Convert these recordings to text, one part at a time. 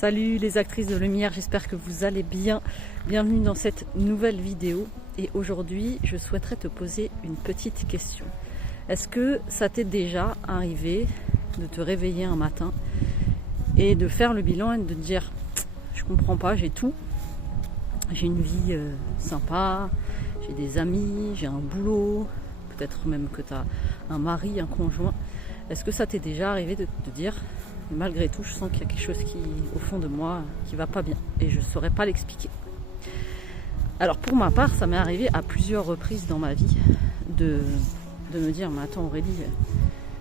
Salut les actrices de lumière, j'espère que vous allez bien. Bienvenue dans cette nouvelle vidéo. Et aujourd'hui, je souhaiterais te poser une petite question. Est-ce que ça t'est déjà arrivé de te réveiller un matin et de faire le bilan et de te dire je comprends pas, j'ai tout. J'ai une vie sympa, j'ai des amis, j'ai un boulot, peut-être même que tu as un mari, un conjoint. Est-ce que ça t'est déjà arrivé de te dire malgré tout, je sens qu'il y a quelque chose qui, au fond de moi, qui va pas bien et je ne saurais pas l'expliquer. Alors pour ma part, ça m'est arrivé à plusieurs reprises dans ma vie de me dire, mais attends Aurélie,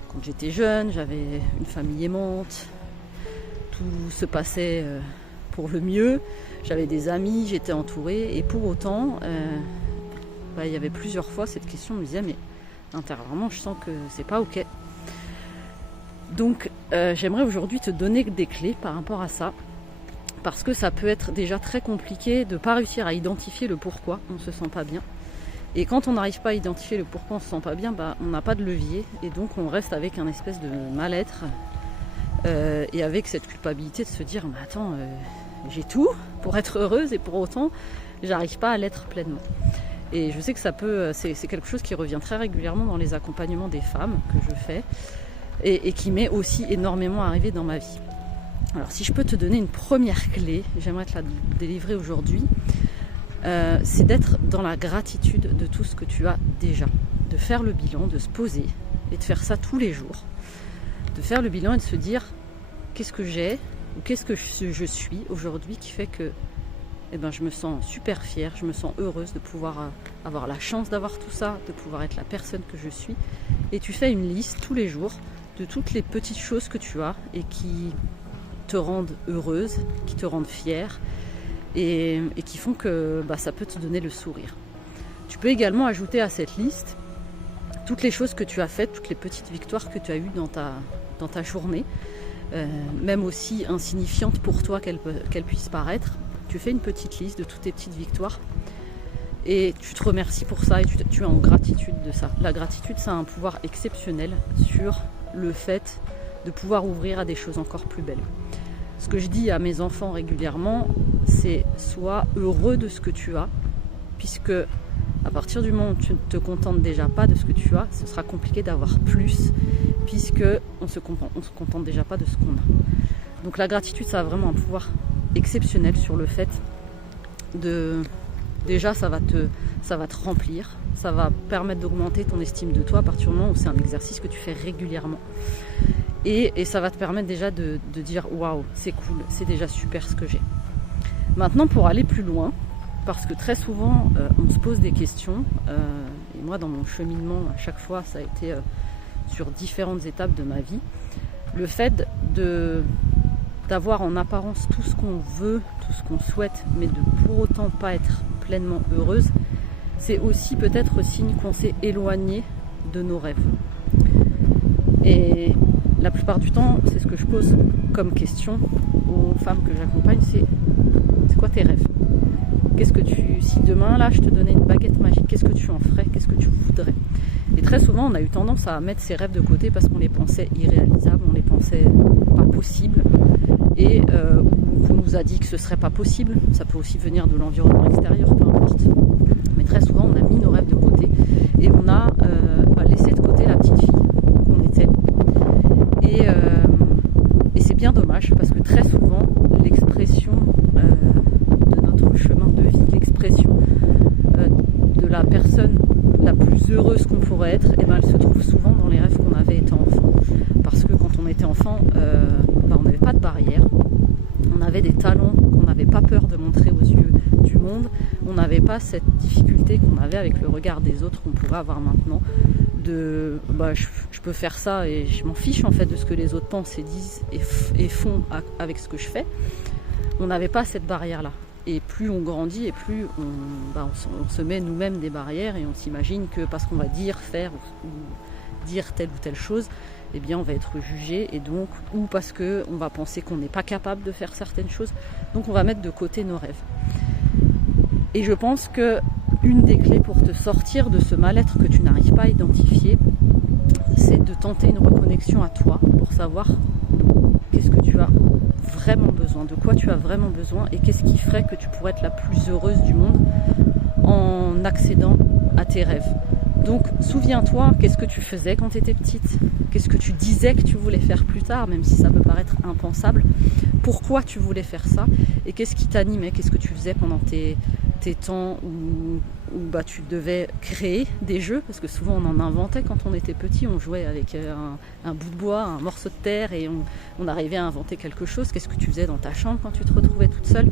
quand j'étais jeune, j'avais une famille aimante, tout se passait pour le mieux, j'avais des amis, j'étais entourée et pour autant, il y avait plusieurs fois cette question me disait, mais intérieurement, je sens que c'est pas ok. Donc j'aimerais aujourd'hui te donner des clés par rapport à ça, parce que ça peut être déjà très compliqué de ne pas réussir à identifier le pourquoi on ne se sent pas bien. Et quand on n'arrive pas à identifier le pourquoi on ne se sent pas bien, on n'a pas de levier et donc on reste avec un espèce de mal-être et avec cette culpabilité de se dire mais attends, j'ai tout pour être heureuse et pour autant j'arrive pas à l'être pleinement. Et je sais que ça peut, c'est quelque chose qui revient très régulièrement dans les accompagnements des femmes que je fais. Et qui m'est aussi énormément arrivé dans ma vie. Alors si je peux te donner une première clé, j'aimerais te la délivrer aujourd'hui, c'est d'être dans la gratitude de tout ce que tu as déjà, de faire le bilan, de se poser et de faire ça tous les jours, de faire le bilan et de se dire qu'est-ce que j'ai ou qu'est-ce que je suis aujourd'hui qui fait que je me sens super fière, je me sens heureuse de pouvoir avoir la chance d'avoir tout ça, de pouvoir être la personne que je suis. Et tu fais une liste tous les jours de toutes les petites choses que tu as et qui te rendent heureuse, qui te rendent fière et qui font que ça peut te donner le sourire. Tu peux également ajouter à cette liste toutes les choses que tu as faites, toutes les petites victoires que tu as eues dans ta journée, même aussi insignifiantes pour toi qu'elles puissent paraître. Tu fais une petite liste de toutes tes petites victoires et tu te remercies pour ça et tu es en gratitude de ça. La gratitude, ça a un pouvoir exceptionnel sur le fait de pouvoir ouvrir à des choses encore plus belles. Ce que je dis à mes enfants régulièrement, c'est sois heureux de ce que tu as, puisque à partir du moment où tu ne te contentes déjà pas de ce que tu as, ce sera compliqué d'avoir plus, puisque on se contente déjà pas de ce qu'on a. Donc la gratitude, ça a vraiment un pouvoir exceptionnel sur le fait de... Déjà, ça va te remplir, ça va permettre d'augmenter ton estime de toi à partir du moment où c'est un exercice que tu fais régulièrement. Et ça va te permettre déjà de dire waouh, c'est cool, c'est déjà super ce que j'ai. Maintenant, pour aller plus loin, parce que très souvent on se pose des questions, et moi dans mon cheminement, à chaque fois, ça a été sur différentes étapes de ma vie, le fait d'avoir en apparence tout ce qu'on veut, tout ce qu'on souhaite, mais de pour autant pas être pleinement heureuse, c'est aussi peut-être signe qu'on s'est éloigné de nos rêves. Et la plupart du temps, c'est ce que je pose comme question aux femmes que j'accompagne, c'est quoi tes rêves? Si demain là je te donnais une baguette magique, qu'est-ce que tu en ferais? Qu'est-ce que tu voudrais? Et très souvent on a eu tendance à mettre ces rêves de côté parce qu'on les pensait irréalisables, on les pensait pas possibles et qu'on nous a dit que ce serait pas possible. Ça peut aussi venir de l'environnement extérieur, peu importe. Mais très souvent on a mis nos rêves de côté et on a laissé de côté la petite fille qu'on était. Et c'est bien dommage parce que très souvent l'expression de notre chemin de vie, l'expression de la personne la plus heureuse qu'on pourrait être, elle se trouve souvent dans les rêves qu'on avait été enfant. Parce que quand on était enfant, on n'avait pas de barrière, on avait des talents qu'on n'avait pas peur de montrer aux yeux du monde, on n'avait pas cette difficulté qu'on avait avec le regard des autres qu'on pourrait avoir maintenant, je peux faire ça et je m'en fiche en fait de ce que les autres pensent et disent et font avec ce que je fais. On n'avait pas cette barrière là. Et plus on grandit et plus on se met nous-mêmes des barrières et on s'imagine que parce qu'on va dire, faire ou dire telle ou telle chose, on va être jugé et donc, ou parce qu'on va penser qu'on n'est pas capable de faire certaines choses, donc on va mettre de côté nos rêves. Et je pense que une des clés pour te sortir de ce mal-être que tu n'arrives pas à identifier, c'est de tenter une reconnexion à toi pour savoir qu'est-ce que tu as vraiment besoin, de quoi tu as vraiment besoin et qu'est-ce qui ferait que tu pourrais être la plus heureuse du monde en accédant à tes rêves. Donc souviens-toi, qu'est-ce que tu faisais quand tu étais petite? Qu'est-ce que tu disais que tu voulais faire plus tard, même si ça peut paraître impensable? Pourquoi tu voulais faire ça? Et qu'est-ce qui t'animait? Qu'est-ce que tu faisais pendant tes temps où tu devais créer des jeux? Parce que souvent on en inventait quand on était petit, on jouait avec un bout de bois, un morceau de terre et on arrivait à inventer quelque chose. Qu'est-ce que tu faisais dans ta chambre quand tu te retrouvais toute seule?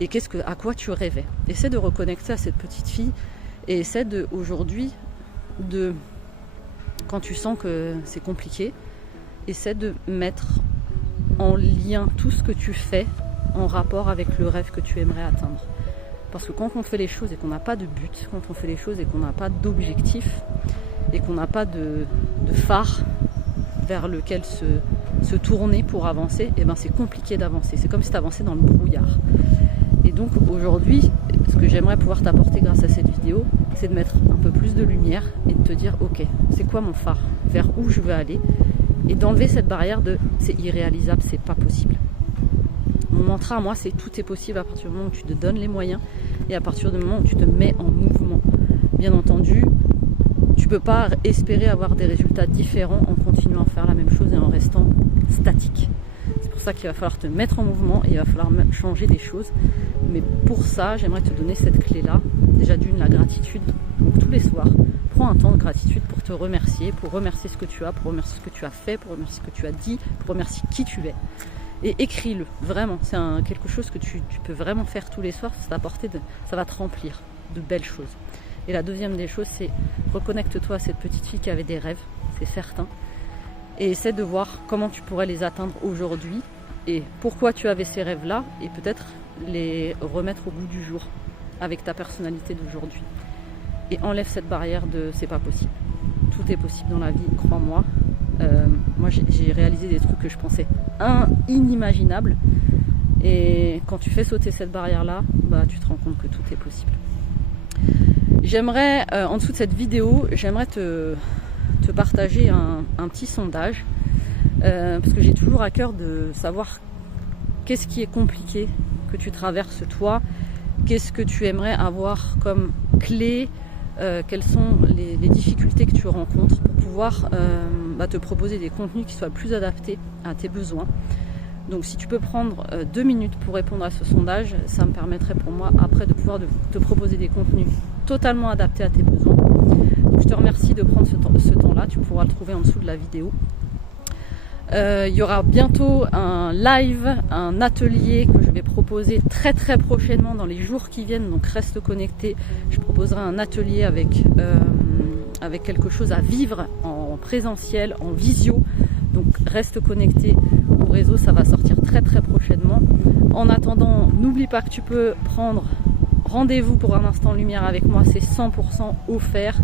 Et à quoi tu rêvais? Essaie de reconnecter à cette petite fille et essaie aujourd'hui quand tu sens que c'est compliqué, essaie de mettre en lien tout ce que tu fais en rapport avec le rêve que tu aimerais atteindre. Parce que quand on fait les choses et qu'on n'a pas de but, quand on fait les choses et qu'on n'a pas d'objectif et qu'on n'a pas de phare vers lequel se tourner pour avancer, et ben c'est compliqué d'avancer. C'est comme si tu avançais dans le brouillard. Et donc aujourd'hui, ce que j'aimerais pouvoir t'apporter grâce à cette vidéo, c'est de mettre un peu plus de lumière et de te dire ok, c'est quoi mon phare, vers où je veux aller, et d'enlever cette barrière de c'est irréalisable, c'est pas possible. Mon mantra à moi, c'est tout est possible à partir du moment où tu te donnes les moyens et à partir du moment où tu te mets en mouvement. Bien entendu, tu peux pas espérer avoir des résultats différents en continuant à faire la même chose et en restant statique. C'est pour ça qu'il va falloir te mettre en mouvement et il va falloir changer des choses. Mais pour ça, j'aimerais te donner cette clé-là. Déjà d'une, la gratitude. Donc tous les soirs, prends un temps de gratitude pour te remercier, pour remercier ce que tu as, pour remercier ce que tu as fait, pour remercier ce que tu as dit, pour remercier qui tu es. Et écris-le, vraiment. C'est quelque chose que tu peux vraiment faire tous les soirs. Ça va te remplir de belles choses. Et la deuxième des choses, c'est reconnecte-toi à cette petite fille qui avait des rêves, c'est certain. Et essaie de voir comment tu pourrais les atteindre aujourd'hui et pourquoi tu avais ces rêves-là et peut-être les remettre au goût du jour avec ta personnalité d'aujourd'hui. Et enlève cette barrière de c'est pas possible. Tout est possible dans la vie, crois-moi. Moi j'ai réalisé des trucs que je pensais inimaginables et quand tu fais sauter cette barrière-là, tu te rends compte que tout est possible. J'aimerais, en dessous de cette vidéo, j'aimerais te partager un petit sondage parce que j'ai toujours à cœur de savoir qu'est-ce qui est compliqué que tu traverses toi, qu'est-ce que tu aimerais avoir comme clé, quelles sont les difficultés que tu rencontres pour pouvoir te proposer des contenus qui soient plus adaptés à tes besoins. Donc si tu peux prendre 2 minutes pour répondre à ce sondage, ça me permettrait pour moi après de pouvoir te proposer des contenus totalement adaptés à tes besoins. Donc je te remercie de prendre ce temps-là, tu pourras le trouver en dessous de la vidéo. Il y aura bientôt un live, un atelier que je vais proposer très très prochainement dans les jours qui viennent, donc reste connecté. Je proposerai un atelier avec quelque chose à vivre en présentiel, en visio, donc reste connecté au réseau, ça va sortir très très prochainement. En attendant, n'oublie pas que tu peux prendre rendez-vous pour un instant lumière avec moi, c'est 100% offert.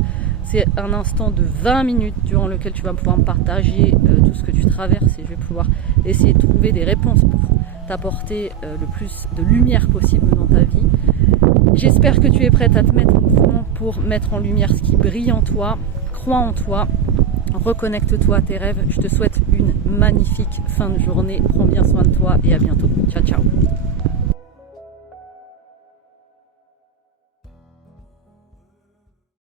C'est un instant de 20 minutes durant lequel tu vas pouvoir me partager tout ce que tu traverses et je vais pouvoir essayer de trouver des réponses pour t'apporter le plus de lumière possible dans ta vie. J'espère que tu es prête à te mettre en mouvement pour mettre en lumière ce qui brille en toi. Crois en toi, reconnecte-toi à tes rêves. Je te souhaite une magnifique fin de journée. Prends bien soin de toi et à bientôt. Ciao, ciao.